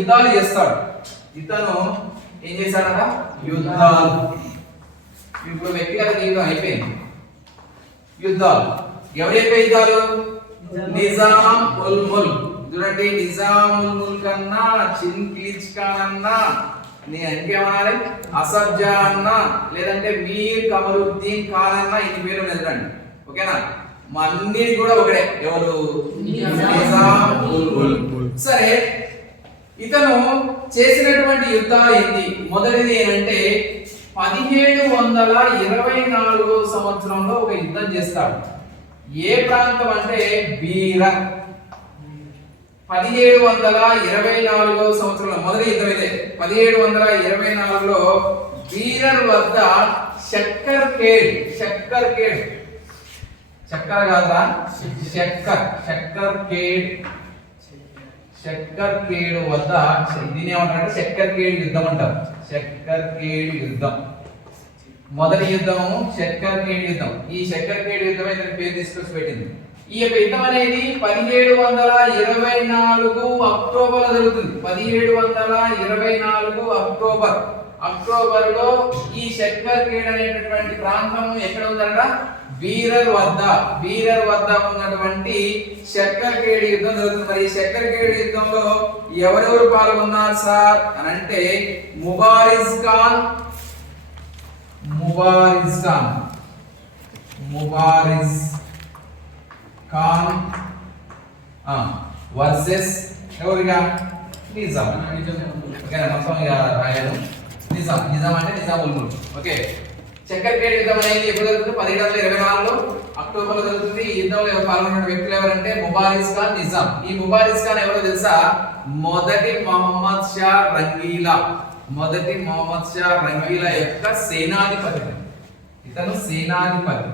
యుద్ధాలు చేస్తాడు. ఇతను ఏం చేశాడట? యుద్ధాలు. ఇప్పుడు వ్యక్తిగత జీవితం అయిపోయింది. యుద్ధాలు ఎవరు చెప్పే యుద్ధాలు? నిజాం ఉల్ ముల్క్. చూడండి, నిజాం ఉల్ ముల్క్ అన్నా, చింగ్లీజ్ ఖాన్ అన్నా, ఇంకేమనాలి, అసఫ్జా అన్నా, లేదంటే మీర్ కమరుద్దీన్ ఖాన్ అన్నా, ఇన్ని పేర్లు నిలదండి. ఓకేనా? మా అన్నిటి కూడా ఒకటే, ఎవరు? నిజాం ఉల్ ముల్క్. సరే, ఇతను చేసినటువంటి యుద్ధాలు ఏంటి? మొదటిది ఏంటంటే 1724 సంవత్సరంలో ఒక యుద్ధం చేస్తాడు. ఏ ప్రాంతం అంటే బీరర్. 1724 సంవత్సరంలో మొదటి యుద్ధం ఇదే. 1724లో బీరర్ వద్ద చక్కర్ కేడ్ చక్కర్ కాదా, చక్కర్ కేడ్ వద్ద, దీని ఏమంటారు? చక్కర్ కేడ్ యుద్ధం అంటారు. చక్కర్ కేడ్ యుద్ధం మొదటి యుద్ధము చక్కర్ కేడ్ యుద్ధం. ఈ చక్కర్ కేడ్ యుద్ధం ఇతని పేరు తీసుకొచ్చి పెట్టింది. ఈ యొక్క యుద్ధం అనేది 1724 అక్టోబర్ లో జరుగుతుంది. 1724 అక్టోబర్ లో ఈ చక్కర్ కేడ్ అనేటటువంటి ప్రాంతం ఎక్కడ ఉందట? బీరర్ వద్ద ఉన్నటువంటి చక్కర్ కేడ్ యుద్ధం జరుగుతుంది. మరి ఈ చక్కర్ కేడ్ యుద్ధంలో ఎవరెవరు పాల్గొన్నారు సార్ అని అంటే ముబారిజ్ ఖాన్ వర్సెస్ ఎవరిగా? నిజాం. ఓకేనా? మొత్తం ఇక రాయడం నిజాం అంటే నిజాం ఉల్ ముల్క్. ఓకే, చక్కర్ కేడ్ యుద్ధం అనేది ఎప్పుడు జరుగుతుంది? 1724 అక్టోబర్ లో జరుగుతుంది. ఈ యుద్ధంలో పాల్గొన్న వ్యక్తులు ఎవరంటే ముబారిజ్ ఖాన్, నిజాం. ఈ ముబారిజ్ ఖాన్ ఎవరో తెలుసా? మొదటి మహమ్మద్ షా రంగీలా యొక్క సేనాధిపతి. ఇతను సేనాధిపతి.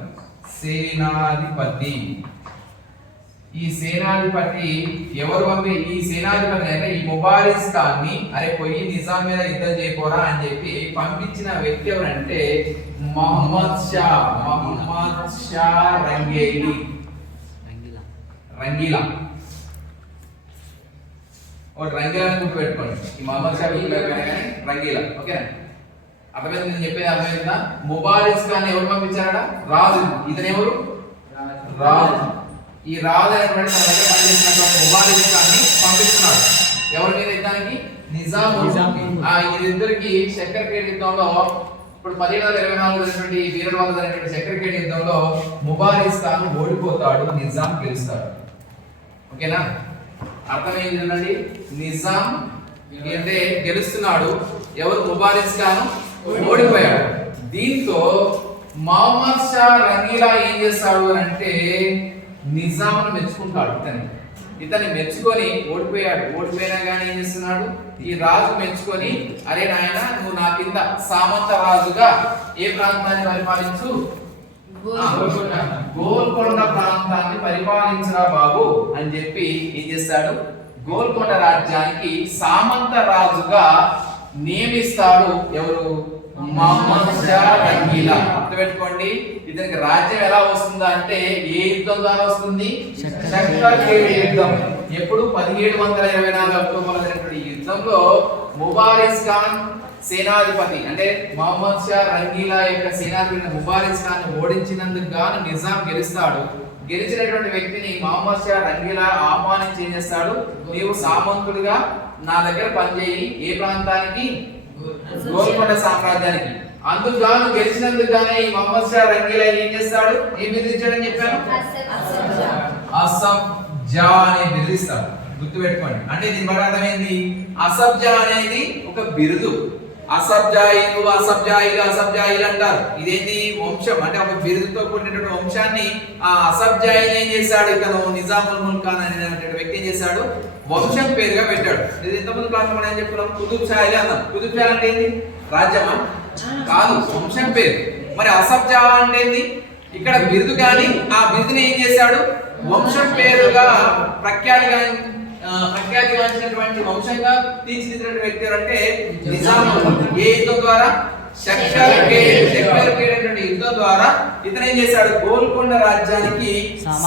ఈ సేనాధిపతి ఎవరు ఈ సేనాధిపతి అంటే ఈ ముబారిజ్ ఖాన్ ని అరే పోయి నిజాం మీద యుద్ధం చేయపోరా అని చెప్పి పంపించిన వ్యక్తి ఎవరంటే మహమ్మద్ షా రంగీలా. ఒక రంగీలా గుర్తు పెట్టుకోండి. ఈ మహమ్మద్ షా రంగీలా. ఓకేనా? అర్థమైంది నేను చెప్పేది? అర్థమైందా? ముబారిజ్ ఖాన్ ఎవరు పంపించారట? రాజు. ఇతను ఎవరు? రాజు. ఈ రాజు అనేటువంటి తన దగ్గర పనిచేసినటువంటి ముబారిజ్ ఖాన్ ని పంపిస్తున్నాడు. ఎవరి మీద యుద్ధానికి? నిజాం. వీరిద్దరికి చక్కర్ కేడ్ యుద్ధంలో ఇప్పుడు 1724 జరిగినటువంటి బీరర్ వద్ద జరిగినటువంటి చక్కర్ కేడ్ యుద్ధంలో ముబారిజ్ ఖాన్ ఓడిపోతాడు, నిజాం గెలుస్తాడు. ఓకేనా? అర్థమైంది చూడండి. నిజాం అంటే గెలుస్తున్నాడు, ఎవరు? ముబారిజ్ ఖాన్ ఓడిపోయాడు. దీంతో మహమ్మద్ షా రంగీలా ఏం చేస్తాడు అంటే నిజాంను మెచ్చుకుంటాడు. ఇతన్ని మెచ్చుకొని ఓడిపోయినా కానీ ఏం చేస్తున్నాడు? ఈ రాజు మెచ్చుకొని అరే నాయన నువ్వు నా కింద సామంత రాజుగా ఏ ప్రాంతాన్ని పరిపాలించు? గోల్కొండ ప్రాంతాన్ని పరిపాలించరా బాబు అని చెప్పి ఏం చేస్తాడు? గోల్కొండ రాజ్యానికి సామంత రాజుగా నియమిస్తాడు. ఎవరు? మహమ్మద్ షా రంగీలా. గుర్తుపెట్టుకోండి, ఇతనికి రాజ్యం ఎలా వస్తుందా అంటే ఏ యుద్ధం ద్వారా వస్తుంది? చక్కర్ కేడ్ యుద్ధం. ఎప్పుడు? 1724 అక్టోబర్ జరిగినటువంటి యుద్ధంలో ముబారిజ్ ఖాన్ సేనాధిపతి అంటే మహమ్మద్ షా రంగీలా యొక్క సేనాధిపతి ముబారిజ్ ఖాన్ ఓడించినందుకు గాను నిజాం గెలుస్తాడు. గెలిచినటువంటి వ్యక్తిని మహమ్మద్ షా రంగీలా ఆహ్వానించి ఏం చేస్తాడు? నీవు సామంతుడిగా నా దగ్గర పనిచేయి. ఏ ప్రాంతానికి? గోల్కొండ సామ్రాజ్యానికి. అందుకు గాను గెలిచినందుకు గానే ఈ మహమ్మద్ షా రంగీలా ఏం చేస్తాడు? ఏం బిరుదించాడని చెప్పాను? అసఫ్జా అనే బిరుదిస్తాడు. గుర్తుపెట్టుకోండి. అంటే దీని బట్టి అర్థమైంది, అసఫ్జా అనేది ఒక బిరుదు. అసఫ్జాయిలు అంటారు. ఇదేంటి? వంశం. అంటే ఒక బిరుదుతో కూడినటువంటి వంశాన్ని ఆ అసఫ్జాయిని ఏం చేశాడు? ఇతను నిజాం ఉల్ ముల్క్ ఖాన్ అనేటువంటి వ్యక్తి ఏం చేశాడు? వంశం పేరుగా పెట్టాడు. ఇది ఇంతకుముందు క్లాస్ మనం ఏం చెప్పుకున్నాం? కుతుబ్ షాహీ అన్నాం. కుతుబ్ షాహీ అంటే ఏంది? రాజ్యమా? కాదు, వంశం పేరు. మరి అసఫ్జా అంటే ఏంది? ఇక్కడ బిరుదు. కానీ ఆ బిరుదుని ఏం చేశాడు? వంశం పేరుగా ప్రఖ్యాతిగాంచినటువంటి వంశంగా తీర్చిదిద్దిన వ్యక్తి అంటే నిజాం. ఏ యుద్ధం ద్వారా? శక్కర్కేడ్ అనే యుద్ధం ద్వారా ఇతను ఏం చేశాడు, గోల్కొండ రాజ్యానికి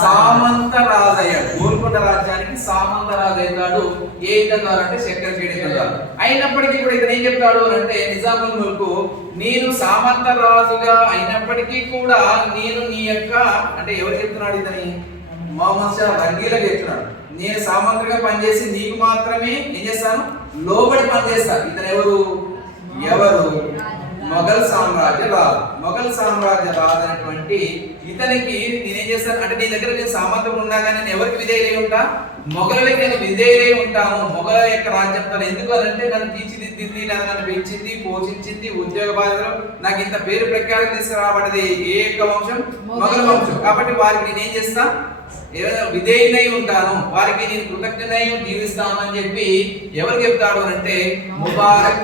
సామంత రాజు అయ్యాడు. గోల్కొండ రాజ్యానికి సామంత రాజు అవుతాడు. ఏ యుద్ధం ద్వారా అంటే శక్కర్కేడ్ యుద్ధం ద్వారా. అయినప్పటికీ కూడా ఇతను ఏం చెప్తాడు అంటే, నిజాముల్ ముల్క్ నేను సామంత రాజుగా అయినప్పటికీ కూడా నేను నీ యొక్క అంటే ఎవరు చెప్తున్నాడు, ఇతని మొహమ్మద్ షా రంగీలా చెప్తున్నాడు, నేను సామంతగా పనిచేసి నీకు మాత్రమే ఏం చేస్తాను, లోబడి పనిచేస్తాను. ఇతను ఎవరు మొఘల్ సామ్రాజ్య రాజు. మొఘల్ సామ్రాజ్య రాజు అనేటువంటి ఇతనికి నేనేం చేస్తాను అంటే, నీ దగ్గర నేను సామంతం ఉన్నా కానీ నేను ఎవరికి విధేయులై ఉంటా, మొఘలులకి నేను విధేయులై ఉంటాను. మొఘల యొక్క రాజ్యంతో ఎందుకు అంటే నన్ను తీర్చిదిద్దింది, నన్ను పెంచింది, పోషించింది, ఉద్యోగ బాధ్యతలు నాకు ఇంత పేరు ప్రఖ్యాతి తీసుకురాబడ్డది ఏ యొక్క వంశం, మొఘల్ వంశం. కాబట్టి వారికి నేనేం చేస్తా, విధేయునై ఉంటాను, వారికి నేను కృతజ్ఞనై జీవిస్తాను అని చెప్పి ఎవరు చెప్తాడు అంటే ముబారక్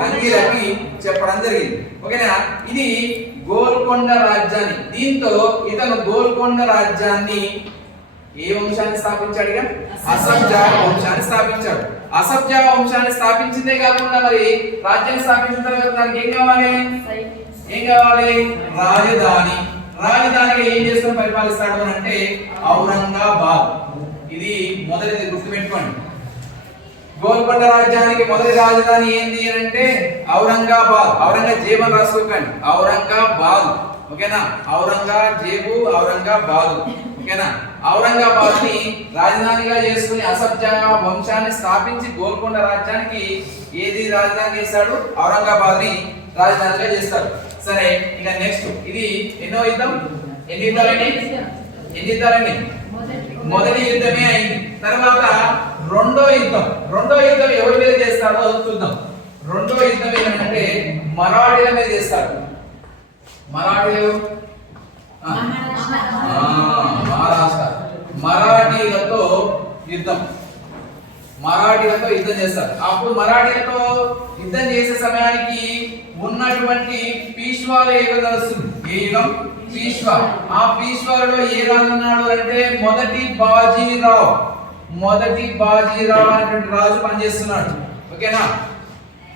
రంగీలాకి చెప్పడం జరిగింది. ఓకేనా, ఇది గోల్కొండ రాజ్యాన్ని. దీంతో ఇతను గోల్కొండ రాజ్యాన్ని ఏ వంశాన్ని స్థాపించాడు, అసఫ్జా వంశాన్ని స్థాపించాడు. అసఫ్జా వంశాన్ని స్థాపించిందే కాకుండా మరి రాజ్యాన్ని స్థాపించిన తర్వాత దానికి ఏం కావాలి, రాజధాని. రాజధానిగా ఏం చేసుకుని పరిపాలిస్తాడు అంటే ఔరంగాబాద్. ఇది మొదటిది గుర్తుపెట్టుకోండి. గోల్కొండ రాజ్యానికి మొదటి రాజధాని ఏంటి అంటే ఔరంగాబాద్. ఔరంగజేబు అని రాసుకోకండి, ఔరంగాబాద్. ఓకేనా, ఔరంగజేబు, ఔరంగాబాద్. ఓకేనా, ఔరంగాబాద్ ని రాజధానిగా చేసుకుని అసఫ్జా వంశాన్ని స్థాపించి గోల్కొండ రాజ్యానికి ఏది రాజధాని చేస్తాడు, ఔరంగాబాద్ ని రాజధానిగా చేస్తాడు. సరే, ఇక నెక్స్ట్ ఇది ఎన్నో యుద్ధం, ఎన్ని యుద్ధాలండి, మొదటి యుద్ధమే అయింది. తర్వాత రెండో యుద్ధం ఎవరి మీద చేస్తాడో చూద్దాం. రెండో యుద్ధం ఏంటంటే మరాఠీల మీద చేస్తాడు. మరాఠీలు మహారాష్ట్ర. మరాఠీలతో యుద్ధం చేస్తారు. అప్పుడు మరాఠీలతో యుద్ధం చేసే సమయానికి ఉన్నటువంటి పీష్వాల యుగం నడుస్తుంది. ఏ యుగం, పీష్వా. ఆ పీష్వాలో ఏ రాజు ఉన్నాడు అంటే మొదటి బాజీరావు అనేటువంటి రాజు పనిచేస్తున్నాడు. ఓకేనా,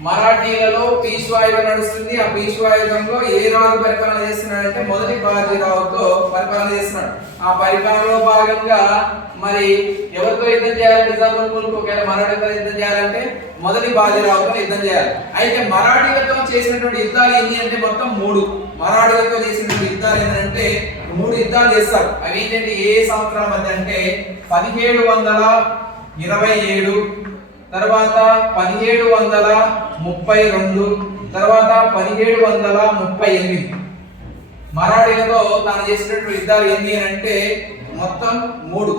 మరాఠీలలో పీష్వా యుగం నడుస్తుంది. ఆ పీష్వా యుగంలో ఏ రాజు పరిపాలన చేస్తున్నాడు అంటే మొదటి బాజీరావుతో పరిపాలన చేస్తున్నాడు. ఆ పరిపాలనలో భాగంగా మరి ఎవరితో యుద్ధం చేయాలి, నిజాముల్ ముల్క్ ఒకవేళ మరాఠీలతో యుద్ధం చేయాలంటే మొదటి బాజీరావుతో యుద్ధం చేయాలి. అయితే మరాఠీలతో చేసినటువంటి యుద్ధాలు ఏంటి అంటే మొత్తం 3. మరాఠీలతో చేసినటువంటి యుద్ధాలు ఏంటంటే 3 యుద్ధాలు చేస్తారు. అవి ఏంటంటే ఏ సంవత్సరం మధ్య అంటే 1727, తర్వాత 1732, తర్వాత 1738. మరాఠీలతో తాను చేసినటువంటి యుద్ధాలు ఎన్ని అంటే మొత్తం 3.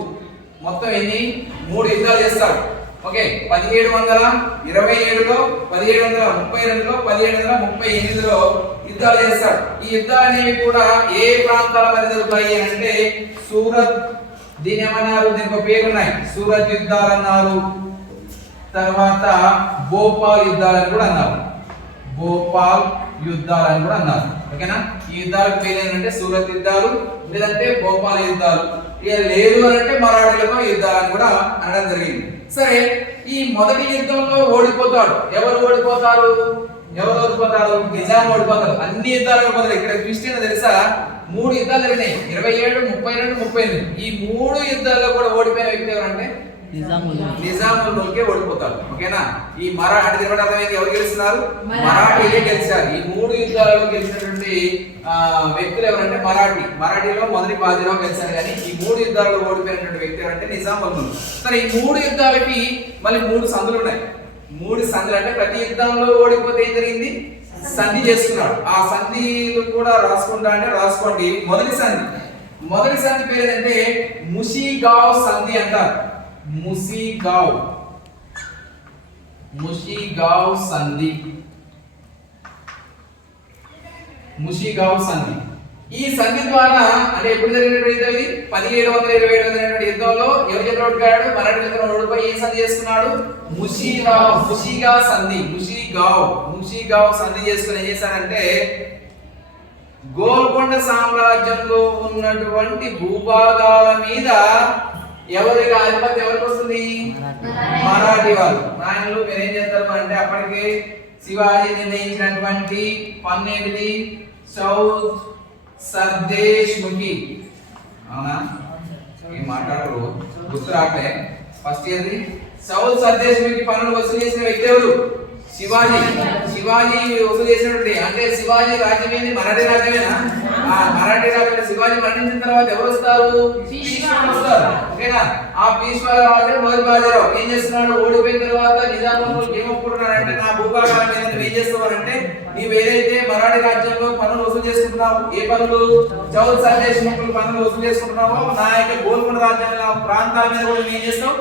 మొత్తం ఎన్ని 3 యుద్ధాలు చేస్తాడు. ఓకే, 1727లో, 1732లో, 1738లో యుద్ధాలు చేస్తాడు. ఈ యుద్ధాలు అనేవి కూడా ఏ ప్రాంతాల మధ్య జరుగుతాయి అంటే సూరత్, దీని ఏమన్నారు, దీనికి ఒక పేరు ఉన్నాయి, సూరత్ యుద్ధాలు అన్నారు. తర్వాత భోపాల్ యుద్ధాలని కూడా అన్నారు. ఓకేనా, ఈ యుద్ధాలకు పేరు ఏంటంటే సూరత్ యుద్ధాలు, లేదంటే భోపాల్ యుద్ధాలు. ఇక లేదు అని అంటే మరాఠీలతో యుద్ధాలని కూడా అనడం జరిగింది. సరే, ఈ మొదటి యుద్ధంలో ఓడిపోతాడు. ఎవరు ఓడిపోతారు? నిజాం ఓడిపోతారు. అన్ని యుద్ధాలు ఓడిపోతారు. ఇక్కడ ట్విస్ట్ ఏంటో తెలుసా, 3 యుద్ధాలు జరిగినాయి, 27, 32, 38. ఈ 3 యుద్ధాల్లో కూడా ఓడిపోయిన వ్యక్తి ఎవరంటే నిజాముల్ ముల్కే ఓడిపోతాడు. ఓకేనా, ఈ మరాఠీ అర్థమైంది, ఎవరు గెలుస్తున్నారు, మరాఠీలే గెలిచారు. ఈ 3 యుద్ధాలలో గెలిచినటువంటి వ్యక్తులు ఎవరంటే మరాఠీలో మొదటి బాజీరావు గెలిచారు. కానీ ఈ 3 యుద్ధాలలో ఓడిపోయినటువంటి వ్యక్తి ఎవరంటే నిజాముల్ ముల్క్. సరే, ఈ 3 యుద్ధాలకి మళ్ళీ 3 సందులు ఉన్నాయి. 3 సందులు అంటే ప్రతి యుద్ధంలో ఓడిపోతే ఏం జరిగింది, సంధి చేసుకున్నాడు. ఆ సంధిలు కూడా రాసుకుంటా అంటే రాసుకోండి. మొదటి సంధి పేరు ఏంటంటే ముషిగావ్ సంధి అంటారు. ముషిగావ్ సంధి. ఈ సంధి ద్వారా అంటే ఎప్పుడు జరిగినటువంటి యుద్ధం ఇది, 1727 యుద్ధంలో ఎవరు ఓడిపోయాడు, మరాఠీలతో ఓడిపోయి ఏ సంధి చేసుకున్నాడు, ముషిగావ్ సంధి చేసుకుని ఏం చేశారంటే గోల్కొండ సామ్రాజ్యంలో ఉన్నటువంటి భూభాగాల మీద ఎవరికి ఆధిపత్యం ఎవరికి వస్తుంది, మరాఠీ వాళ్ళు. నాయనలు మీరేం చేస్తారు అంటే అప్పటికి శివాజీ నిర్ణయించినటువంటి పన్ను ఏంటిది? సౌత్ సర్దేశ్ ముఖి. అవునా? ఏం మాట్లాడరు, గుర్తు రావట్లే. ఫస్ట్ ఇయర్ సౌత్ సర్దేశ్ ముఖి పన్నులు వసూలు చేసిన వ్యక్తి ఎవరు? శివాజీ. శివాజీ వసూలు చేసినటువంటి, అంటే శివాజీ రాజ్యం ఏంది? మరాఠీ రాజ్యమేనా? ఆ మరాఠీ రాజ్యం శివాజీ మరణించిన తర్వాత ఎవరు వస్తారు? పీష్వాలు వస్తారు. ఓకేనా? ఆ పీష్వాల రాజు మొదటి బాజీరావు ఏం చేస్తున్నాడు? ఓడిపోయిన తర్వాత నిజాముల్ ఏమొప్పుకున్నాడంటే, నా భూభాగాల మీద నువ్వు ఏం చేస్తావంటే, నీవు ఏదైతే మరాఠీ రాజ్యంలో పన్నులు వసూలు చేసుకుంటున్నావు, ఏ పన్నులు? చౌద్ సర్దేశ్ ముఖ్యులు పన్నులు వసూలు చేసుకుంటున్నావో, నా యొక్క గోల్కొండ రాజ్యంలో ప్రాంతాల మీద కూడా ఏం చేస్తావు?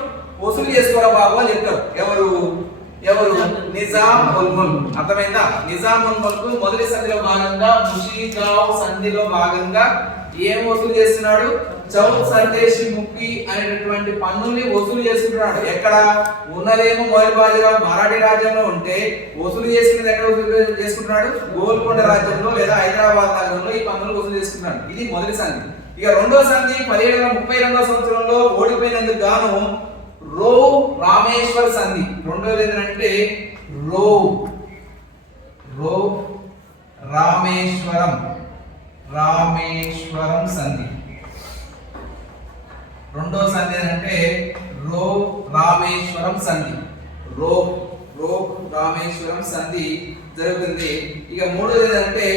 వసూలు చేసుకోరా బాబు అని చెప్తారు. ఎవరు? నిజాం ఉల్ ముల్క్. అర్థమైందా? నిజాం ఉల్ ముల్క్ మొదటి సంధిలో భాగంగా ముషీగావ్ సంధిలో భాగంగా ఏం వసూలు చేస్తున్నాడు? చౌద్ సర్దేశ్ ముఖి అనేటటువంటి పన్నుల్ని వసూలు చేసుకుంటున్నాడు. ఎక్కడ ఉన్నదేమో మొదటి బాజీరావు మరాఠీ రాజ్యంలో ఉంటే వసూలు చేసుకునేది ఎక్కడ వసూలు చేసుకుంటున్నాడు? గోల్కొండ రాజ్యంలో లేదా హైదరాబాద్ నగరంలో ఈ పన్నులు వసూలు చేసుకుంటున్నాడు. ఇది మొదటి సంధి. ఇక రెండో సంధి 1732వ సంవత్సరంలో ఓడిపోయినందుకు గాను రో రామేశ్వర్ సంధి. రెండోది ఏంటంటే రో రామేశ్వరం సంధి. రెండో సంధి ఏంటంటే రో రామేశ్వరం సంధి జరుగుతుంది. ఇక మూడోది ఏంటంటే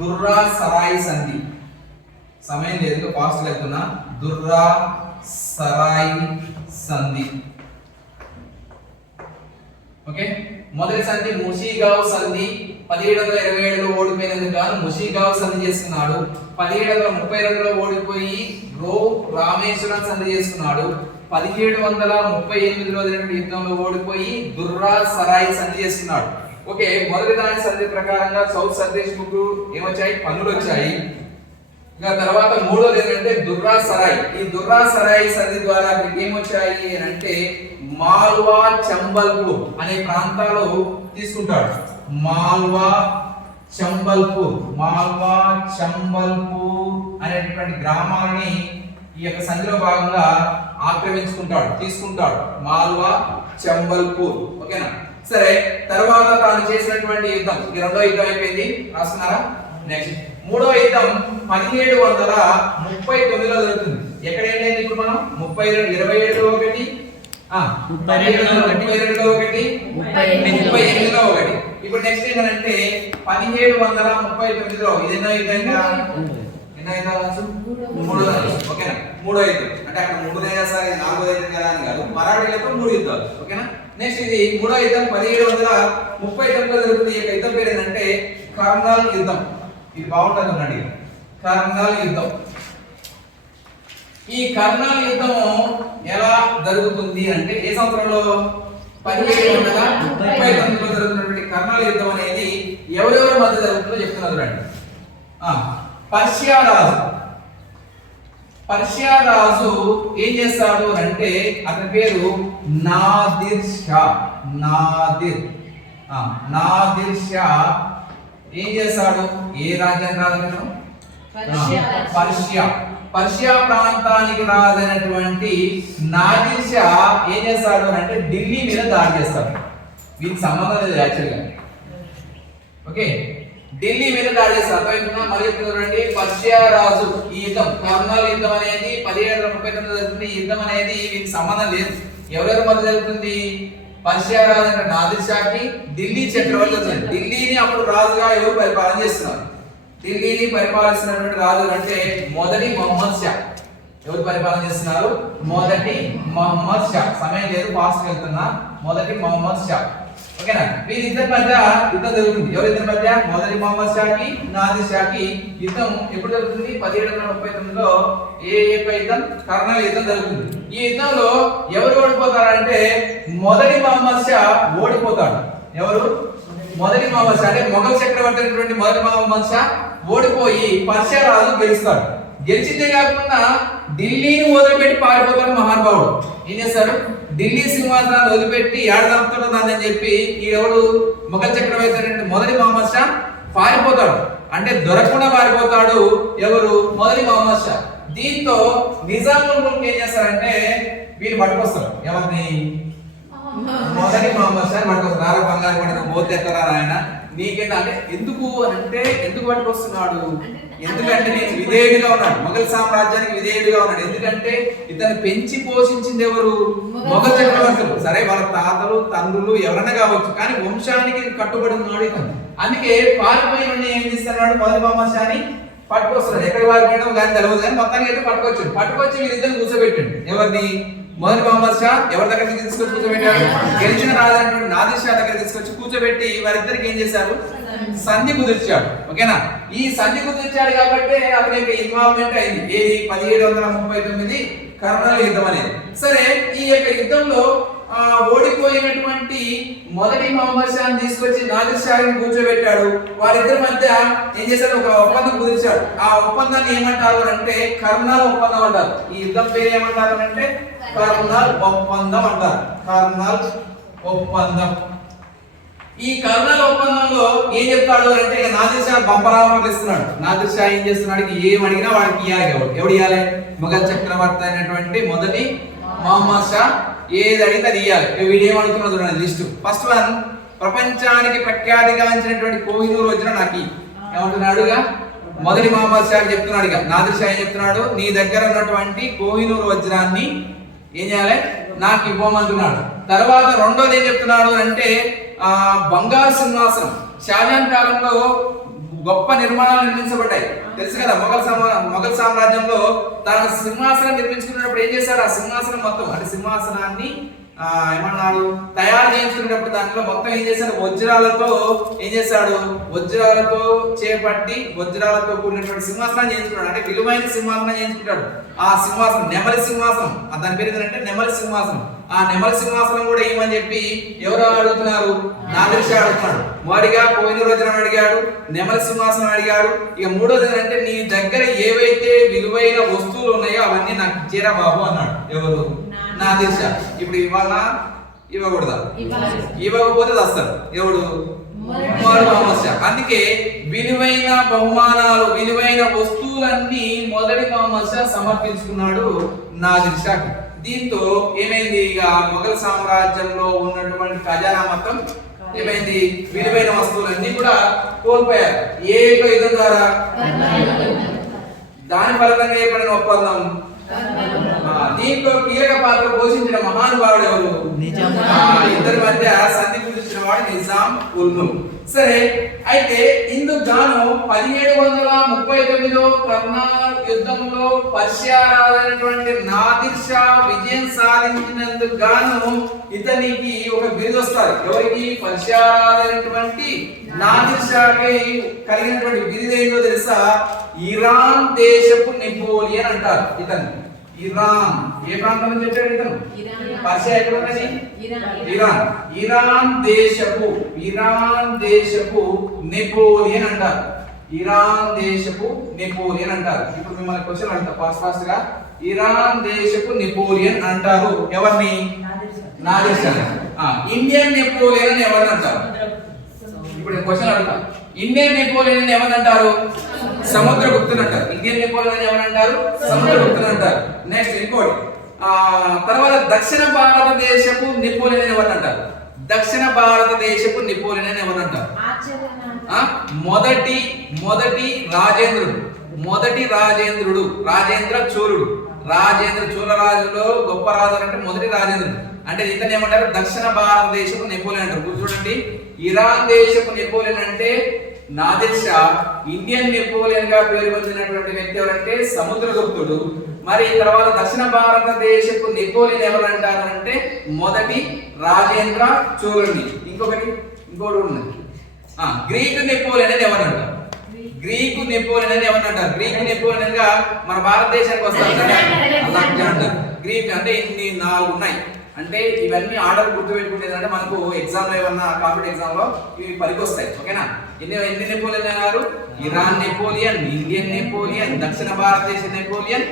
దుర్రా సరాయి సంధి. సమయం లేదు, ఫాస్ట్ వెళ్తున్నా. దుర్రా సరాయి సంధి. ఓకే, మొదటి సంధి ముషీగావ్ సంధి 1727లో ఓడిపోయినందుకు గాను ముషీగావ్ సంధి చేసుకున్నాడు. 1732లో ఓడిపోయి రో రామేశ్వరం సంధి చేసుకున్నాడు. 1738లో జరిగిన యుద్ధంలో ఓడిపోయి దుర్రా సరాయి సంధి చేసుకున్నాడు. ఓకే, మొదటి దాని సంధి ప్రకారంగా సౌత్ సర్దేశ్ ముఖ్ ఏమొచ్చాయి? పన్నులు వచ్చాయి. ఇక తర్వాత మూడోది ఏంటంటే దుర్రా సరాయ్. ఈ దుర్రా సరాయ్ సంధి ద్వారా ఏమొచ్చాయి అంటే మాల్వా చంబల్పూర్ అనే ప్రాంతాలు తీసుకుంటాడు. మాల్వా చంబల్పూర్ అనేటువంటి గ్రామాలని ఈ యొక్క సంధిలో భాగంగా ఆక్రమించుకుంటాడు, తీసుకుంటాడు. మాల్వా చంబల్పూర్. ఓకేనా? సరే, తర్వాత తాను చేసినటువంటి యుద్ధం, ఈ రెండో యుద్ధం అయిపోయింది, రాస్తున్నారా? నెక్స్ట్ మూడో యుద్ధం 1739లో జరుగుతుంది. ఎక్కడ ఏంటంటే ఇప్పుడు మనం 27లో ఒకటి, 32లో ఒకటి, 38లో ఒకటి. ఇప్పుడు నెక్స్ట్ ఏంటంటే 1739లో ఇది ఎన్నో యుద్ధంగా? మూడో. ఓకేనా? మూడో యుద్ధం అంటే అక్కడ మూడు సార్ నాలుగో యుద్ధం కదా అని కాదు, మరాఠీలతో 3 యుద్ధాలు. ఓకేనా? నెక్స్ట్ ఇది మూడో యుద్ధం 1739లో జరుగుతుంది. ఈ యొక్క యుద్ధం పేరు ఏంటంటే కర్నల్ యుద్ధం. ఇది బాగుంటుంది అన్నాడు, కర్నల్ యుద్ధం. ఈ కర్నల్ యుద్ధం ఎలా జరుగుతుంది అంటే ఏ సంవత్సరంలో? 1739లో జరుగుతున్నటువంటి కర్నల్ యుద్ధం అనేది ఎవరెవరి మధ్య జరుగుతుందో చెప్తున్నారు రండి. పర్షియా రాజు ఏం చేస్తాడు అంటే అతని పేరు నాదిర్ షా. ఏం చేస్తాడు? ఏ రాజ్యానికి రాజు? పర్షియా ప్రాంతానికి రాజైనటువంటి నాదిర్ షా ఏం చేస్తాడు అంటే ఢిల్లీ మీద దాడి చేస్తాడు. వీరికి సంబంధం లేదు యాక్చువల్గా. ఓకే, ఢిల్లీ మీద దాడి చేస్తారు. మరి చెప్తున్నారండి, పర్షియా రాజు ఈ యుద్ధం కర్నల్ యుద్ధం అనేది 1739 జరుగుతుంది. ఈ యుద్ధం అనేది వీరికి సంబంధం లేదు. ఎవరెవరి మధ్య జరుగుతుంది? పర్షియా రాజు అంటే నాదిర్ షాకి ఢిల్లీ చక్రవర్తి వచ్చింది. ఢిల్లీని అప్పుడు రాజుగా ఎవరు పరిపాలన చేస్తున్నారు? ఢిల్లీని పరిపాలిస్తున్నటువంటి రాజు అంటే మొదటి మొహమ్మద్ షా. ఎవరు పరిపాలన చేస్తున్నారు? మొదటి మొహమ్మద్ షా. సమయం లేదు, ఫాస్ట్ వెళ్తున్నా. మొదటి మొహమ్మద్ షా. ఓకేనా? వీరిద్దరి మధ్య యుద్ధం జరుగుతుంది. ఎవరిద్దరి మధ్య? మొదటి మొహమ్మద్ షాకి నాదిర్ షాకి యుద్ధం ఎప్పుడు జరుగుతుంది? 1739లో. ఏ యొక్క యుద్ధం? కర్నల్ యుద్ధం జరుగుతుంది. ఈ యుద్ధంలో ఎవరు ఓడిపోతారంటే మొదటి మొహమ్మద్ షా ఓడిపోతాడు. ఎవరు? మొదటి మొహమ్మద్ షా అంటే మొఘల్ చక్రవర్తి అయినటువంటి మొదటి మొహమ్మద్ షా ఓడిపోయి పర్షియా రాజు గెలుస్తాడు. గెలిచిందే కాకుండా ఢిల్లీని వదిలిపెట్టి పారిపోతాడు మహానుభావుడు. ఏం చేస్తాడు? ఢిల్లీ సింహాసనాన్ని వదిలిపెట్టి ఏడదంపుతున్నదని చెప్పి ఈ ఎవడు మొఘల్ చక్రవర్తి అయినటువంటి మొదటి మొహమ్మద్ షా పారిపోతాడు. అంటే దొరకకుండా పారిపోతాడు. ఎవరు? మొదటి మొహమ్మద్ షా. దీంతో నిజాముల్ ముల్క్ ఏం చేస్తారంటే వీళ్ళు పట్టుకొస్తారు. ఎవరిని? మొదటి మహమ్మద్ షా పట్టుకొస్తాడు. రారా బంగారు పడిన పోతే ఎక్కరా ఆయన నీకేంటంటే అంటే ఎందుకు అంటే ఎందుకు పట్టుకొస్తున్నాడు? ఎందుకంటే నేను విధేయుడిగా ఉన్నాడు, మొఘల్ సామ్రాజ్యానికి విధేయుడిగా ఉన్నాడు. ఎందుకంటే ఇతను పెంచి పోషించింది ఎవరు? మొఘల్ చక్రవర్తులు. సరే వాళ్ళ తాతలు తండ్రులు ఎవరైనా కావచ్చు, కానీ వంశానికి కట్టుబడి ఉన్నాడు ఇతను. అందుకే పారిపోయిన ఏం చేస్తున్నాడు? మొదటి మహమ్మద్ షాని పట్టుకొస్తున్నాడు. ఎక్కడి వారికి కానీ తెలియదు, కానీ మొత్తానికి అయితే పట్టుకొచ్చి వీరిద్దరిని కూర్చోబెట్టిండు. ఎవరిని? మొదటి మహమ్మద్ షా ఎవరి దగ్గర తీసుకొచ్చి కూర్చోబెట్టాడు? గెలిచిన రాజైనటువంటి నాదిర్ షా దగ్గర తీసుకొచ్చి కూర్చోబెట్టి వారిద్దరికి ఏం చేశారు? సంధి కుదిర్చాడు. ఓకేనా? ఈ సంధి కుదిర్చాడు కాబట్టి అతని యొక్క ఇన్వాల్వ్మెంట్ అయింది. ఏది? 1739 కర్నల్ యుద్ధం అనేది. సరే, ఈ యొక్క యుద్ధంలో ఓడిపోయినటువంటి మొదటి మహమ్మద్ షాని తీసుకొచ్చి నాదిర్ షాని కూర్చోబెట్టాడు. వారిద్దరి మధ్య ఏం చేశారు? ఒక ఒప్పందం కుదిర్చాడు. ఆ ఒప్పందాన్ని ఏమంటారు అంటే కర్నల్ ఒప్పందం అంటారు. ఈ యుద్ధం పేరు ఏమంటారు అంటే కర్నల్ ఒప్పందం అంటారు. కర్నల్ ఒప్పందం. ఈ కర్నల్ ఒప్పందంలో ఏం చెప్తాడు అంటే నాదిర్ షా బంపరామలు ఇస్తున్నాడు. నాదిర్ షా ఏం చేస్తున్నాడు? ఏం అడిగినా వాడికి ఇవ్వాలి. ఎవడు ఇవ్వాలి? మొఘల్ చక్రవర్తి అయినటువంటి మొదటి మహమ్మద్ షా ఏది అడిగితే అది ఇవ్వాలి. వీడు ఏమడుగుతున్నాడు చూడండి లిస్ట్. ఫస్ట్ వన్, ప్రపంచానికి ప్రఖ్యాతిగాంచినటువంటి కోహినూర్ వజ్రం నాకు ఏమంటున్నాడుగా? మొదటి మహమ్మద్ షా చెప్తున్నాడుగా. నాదిర్ షా ఏం చెప్తున్నాడు? నీ దగ్గర ఉన్నటువంటి కోహినూర్ వజ్రాన్ని ఏం చేయాలి? నాకు ఇవ్వమంటున్నాడు. తర్వాత రెండోది ఏం చెప్తున్నాడు అంటే బంగారు సింహాసనం. షాజహాన్ కాలంలో గొప్ప నిర్మాణాలు నిర్మించబడ్డాయి, తెలుసు కదా. మొఘల్ సామ్రాజ్యంలో తన సింహాసనం నిర్మించుకున్నప్పుడు ఏం చేశాడు? ఆ సింహాసనం మొత్తం అంటే సింహాసనాన్ని ఏమన్నాడు తయారు చేయించుకునేటప్పుడు దాంట్లో మొత్తం ఏం చేశాడు? వజ్రాలతో ఏం చేశాడు? వజ్రాలతో చేపట్టి వజ్రాలతో కూడినటువంటి సింహాసనం చేయించుకున్నాడు. అంటే విలువైన సింహాసనం చేయించుకుంటాడు. ఆ సింహాసనం నెమలి సింహాసనం. దాని పేరు ఏంటంటే నెమలి సింహాసనం. ఆ నెమలి సింహాసనం కూడా ఏమని చెప్పి ఎవరు అడుగుతున్నారు? నాదిర్ షా అడుగుతున్నాడు. వాడిగా కోహినూర్ వజ్రం అడిగాడు, నెమలి సింహాసనం అడిగాడు. ఇక మూడోది ఏంటంటే నీ దగ్గర ఏవైతే విలువైన వస్తువులు ఉన్నాయో అవన్నీ నాకు ఇచ్చేరా బాబు అన్నాడు. ఎవరు? నాదిర్ షా. ఇప్పుడు ఇవ్వాలా ఇవ్వకూడదా? ఇవ్వకపోతే వస్తాడు. ఎవడు? మొదటి మహమ్మద్ షా. అందుకే విలువైన బహుమానాలు విలువైన వస్తువులన్నీ మొదటి మహమ్మద్ షా సమర్పించుకున్నాడు నాదిర్ షాకి. దీంతో ఏమైంది? ఇక మొఘల్ సామ్రాజ్యంలో ఉన్నటువంటి ఖజానా మొత్తం ఏమైంది? విలువైన వస్తువులన్నీ కూడా కోల్పోయారు. ఏ యుద్ధం ద్వారా? దాని ఫలితంగా ఏర్పడిన ఒప్పందం. దీంట్లో కీలక పాత్ర పోషించిన మహానుభావుడు ఎవరు? ఇద్దరి మధ్య సంధి కుదిర్చిన వాడు నిజాం ఉల్ ముల్క్. సరే, అయితే ఇందుకు గాను 1739 కర్నల్ యుద్ధంలో పర్షియా రాజైనటువంటి నాదిర్ షా విజయం సాధించినందుకు గాను ఇతనికి ఒక బిరుదు వస్తుంది. ఎవరికి? పర్షియా రాజైనటువంటి నాదిర్ షాకి కలిగినటువంటి బిరుదు ఏంటో తెలుసా? ఇరాన్ దేశపు నెపోలియన్ అంటారు ఇతను. ఇరాన్ ఏ ప్రాంతం నుంచి వచ్చాడు ఇతను? పర్షియా ఎక్కడ ఉన్నది? ఇరాన్ దేశపు నెపోలియన్ అంటారు. ఇరాన్ దేశపు నెపోలియన్ అంటారు. ఇప్పుడు మిమ్మల్ని క్వశ్చన్ అడుగుతా ఫాస్ట్ గా. ఇరాన్ దేశపు నెపోలియన్ అంటారు ఎవరిని? నాదిర్ షా. ఇండియన్ నెపోలియన్ అని ఎవరిని అంటారు? ఇప్పుడు క్వశ్చన్ అడుగుతా. ఇండియన్ నెపోలియన్ ఎవరిని అంటారు? సముద్రగుప్తుని అంటారు. ఇండియన్ నెపోలియన్ ఎవరు అంటారు? సముద్రగుప్తుని అంటారు. నెక్స్ట్ ఇంకోటి. తర్వాత దక్షిణ భారతదేశపు నెపోలియన్ ఎవరు అంటారు? దక్షిణ భారతదేశపు నెపోలియన్ అని ఎవరు అంటారు? మొదటి రాజేంద్రుడు రాజేంద్ర చోళుడు. రాజేంద్ర చోళ రాజులో గొప్ప రాజు అంటే మొదటి రాజేంద్రుడు. అంటే ఇతను ఏమంటారు? దక్షిణ భారతదేశపు నెపోలియన్ అంటారు. చూడండి, ఇరాన్ దేశపు నెపోలియన్ అంటే నాదిర్ షా. ఇండియన్ నెపోలియన్ గా పేరు పొందినటువంటి వ్యక్తి ఎవరంటే సముద్రగుప్తుడు. మరి తర్వాత దక్షిణ భారతదేశపు నెపోలియన్ ఎవరు అంటారంటే మొదటి రాజేంద్ర చోళుని. ఇంకోటి ఉన్నది. గ్రీకు నెపోలియన్ అని ఎవరు అంటారు? గ్రీకు నెపోలియన్ గా మన భారతదేశానికి వస్తారు కదా, అంటారు. గ్రీక్ అంటే ఇన్ని 4 ఉన్నాయి. అంటే ఇవన్నీ ఆర్డర్ గుర్తుపెట్టుకుంటే అంటే మనకు ఎగ్జామ్ లో ఏమన్నా కాంపిటేటివ్ ఎగ్జామ్ లో ఇవి పనికొస్తాయి. ఓకేనా? ఎన్ని నెపోలియన్ అన్నారు? ఇరాన్ నెపోలియన్, ఇండియన్ నెపోలియన్, దక్షిణ భారతదేశ నెపోలియన్,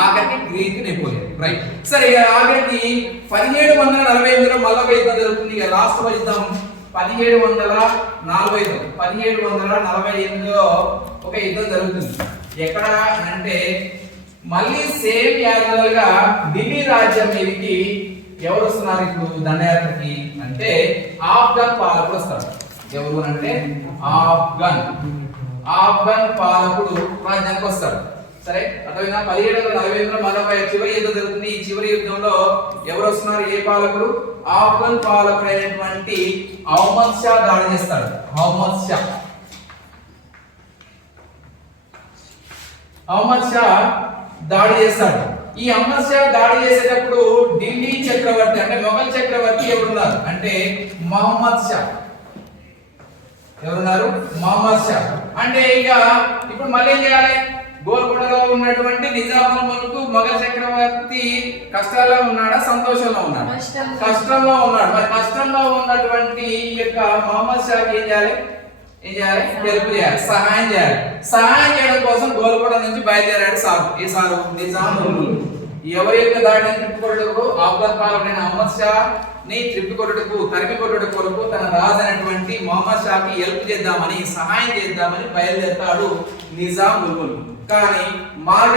ఆఖరికి గ్రీక్ నెపోలియన్. రైట్. సరే, ఆఖరికి 1748లో మళ్ళీ ఒక యుద్ధం జరుగుతుంది. ఇక లాస్ట్ యుద్ధం 1748లో ఒక యుద్ధం జరుగుతుంది. ఎక్కడ అంటే మళ్ళీ సేమ్ యాదవులుగా ఢిల్లీ రాజ్యం మీదకి ఎవరు వస్తున్నారు ఇప్పుడు దండయాత్రకి అంటే ఆఫ్ఘన్ పాలకుడు వస్తాడు. ఎవరు అంటే ఆఫ్ఘన్ పాలకుడు రాజ్యానికి వస్తాడు. సరే అర్థమైనా 1748లో మనపై చివరి యుద్ధం జరుగుతుంది. ఈ చివరి యుద్ధంలో ఎవరు వస్తున్నారు? ఏ పాలకుడు? ఆఫ్ఘన్ పాలకుడు అయినటువంటి అహ్మద్ షా దాడి చేస్తాడు. అహ్మద్ షా దాడి చేస్తాడు. ఈ అహ్మద్ షా దాడి చేసేటప్పుడు ఢిల్లీ చక్రవర్తి అంటే మొఘల్ చక్రవర్తి ఎవరున్నారు అంటే మహమ్మద్ షా. ఎవరున్నారు? మహమ్మద్ షా. అంటే ఇక ఇప్పుడు మళ్ళీ ఏం చేయాలి? గోల్కొండలో ఉన్నటువంటి నిజాముల్ ముల్క్ మొఘల్ చక్రవర్తి కష్టాల్లో ఉన్నాడా సంతోషంలో ఉన్నాడా? కష్టంలో ఉన్నాడు. మరి కష్టంలో ఉన్నటువంటి ఈ యొక్క మహమ్మద్ షాకి ఏం చేయాలి? హెల్ప్ చేయాలి, సహాయం చేయాలి. సహాయం చేయడం కోసం గోల్కొండ నుంచి బయలుదేరాడు సారు. ఏ సారు? నిజాముల్ ముల్క్. ఎవరి యొక్క దాడిని త్రిప్పుకొట్టుకు ఆఫ్ఘన్ పాలకుడైన అహ్మద్ షా ని త్రిప్పుకొట్టుకు తరిమి కొట్టుకు కొరకు తన రాజు అయినటువంటి మహమ్మద్ షాకి హెల్ప్ చేద్దామని సహాయం చేద్దామని బయలుదేరతాడు నిజాముల్ ముల్క్. కానీ మార్గ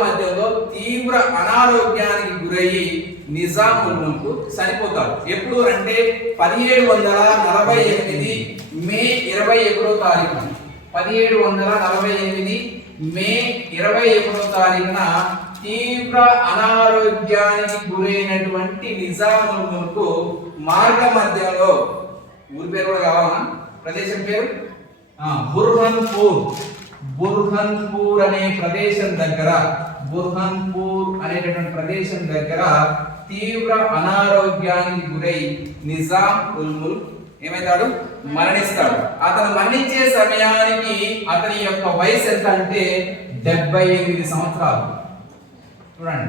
మధ్యలో తీవ్ర అనారోగ్యానికి గురయ్యి నిజాముల్ ముల్క్ చనిపోతాడు. ఎప్పుడు అంటే 1748 మే 21వ తారీఖున 1748 మే 21వ తారీఖున తీవ్ర అనారోగ్యానికి గురైనటువంటి నిజాముల్ ముల్క్ మార్గ మధ్యలో, ఊరి పేరు కూడా కావాలన్నా, ప్రదేశం పేరు బుర్హన్పూర్ అనే ప్రదేశం దగ్గర, బుర్హన్పూర్ అనేటటువంటి ప్రదేశం దగ్గర తీవ్ర అనారోగ్యానికి గురై నిజాం ఉల్ ముల్క్ ఏమైతాడు? మరణిస్తాడు. అతను మరణించే సమయానికి అతని యొక్క వయసు ఎంత అంటే 78 సంవత్సరాలు. చూడండి,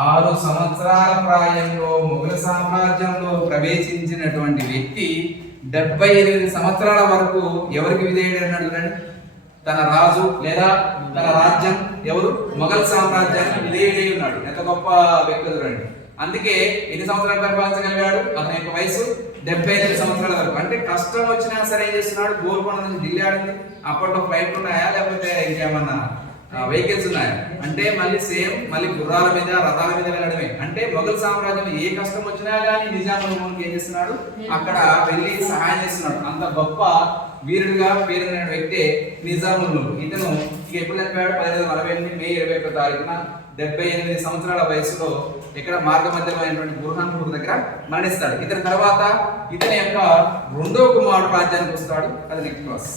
6 సంవత్సరాల ప్రాయంలో మొఘల్ సామ్రాజ్యంలో ప్రవేశించినటువంటి వ్యక్తి 78 సంవత్సరాల వరకు ఎవరికి విధేయుడు అన్నాడు? చూడండి, తన రాజు లేదా తన రాజ్యం ఎవరు? మొఘల్ సామ్రాజ్యానికి విధేయుడై ఉన్నాడు. ఎంత గొప్ప వ్యక్తి చూడండి. అందుకే ఎన్ని సంవత్సరాలు పరిపాలించగలిగాడు? అతని యొక్క వయసు 78 సంవత్సరాల వరకు. అంటే కష్టం వచ్చినా సరే ఏం చేస్తున్నాడు? గోల్కొండ నుంచి ఢిల్లీ ఆడింది. అప్పట్లో ఫ్లైట్లు ఉన్నాయా లేకపోతే ఇంకేమన్నా వెహికల్స్ ఉన్నాయా అంటే మళ్ళీ గుర్రాల మీద రథాల మీద వెళ్ళడమే. అంటే మొఘల్ సామ్రాజ్యం ఏ కష్టం వచ్చినా గానీ నిజాముల్ ముల్క్ ఏం చేస్తున్నాడు? అక్కడ వెళ్ళి సహాయం చేస్తున్నాడు. అంత గొప్ప వీరుడిగా పేరొందిన వ్యక్తే నిజాముల్ ముల్క్. ఇతను ఎప్పుడు చనిపోయాడు? 1748 మే 21వ తారీఖున 78 సంవత్సరాల వయసులో ఇక్కడ మార్గ మధ్యమైనటువంటి బుర్హాన్పూర్ దగ్గర మరణిస్తాడు. ఇతని తర్వాత ఇతని యొక్క రెండో కుమారుడు రాజ్యానికి వస్తాడు. అది నెక్స్ట్ క్లాస్.